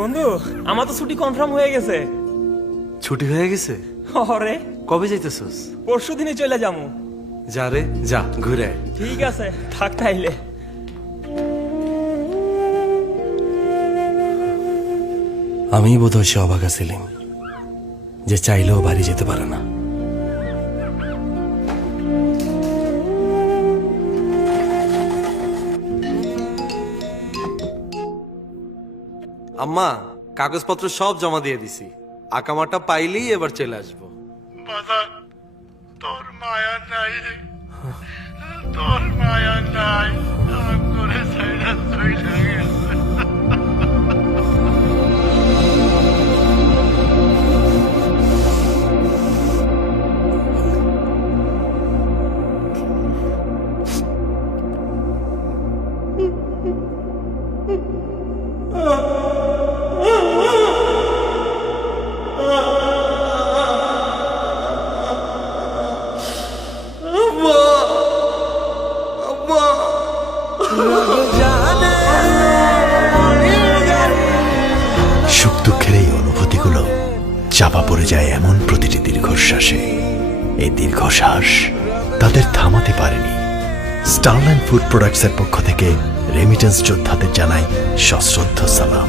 বন্ধু, আমার তো ছুটি কনফার্ম হয়ে গেছে। ছুটি হয়ে গেছে? অরে কবে যাইতেছস? পরশু দিনে চলে যাবো। যা রে যা, ঘুরে আয়। ঠিক আছে, থাক তাইলে। আমি বোধহয় সে অবাকা ছিলাম যে চাইলেও বাড়ি যেতে পারে না। আম্মা, কাগজপত্র সব জমা দিয়ে দিছি। আকামাটা পাইলেই এবার চলে আসবো। বাজার তোর মায়া নাই রে, তোর মায়া নাই, আম করে ছাইরা চইলা গেছে। সুখ দুঃখের এই অনুভূতিগুলো চাপা পড়ে যায় এমন প্রতিটি দীর্ঘশ্বাসে। এই দীর্ঘশ্বাস তাদের থামাতে পারেনি। স্টারল্যান্ড ফুড প্রোডাক্টসের পক্ষ থেকে রেমিটেন্স যোদ্ধাদের জানাই সশ্রদ্ধ সালাম।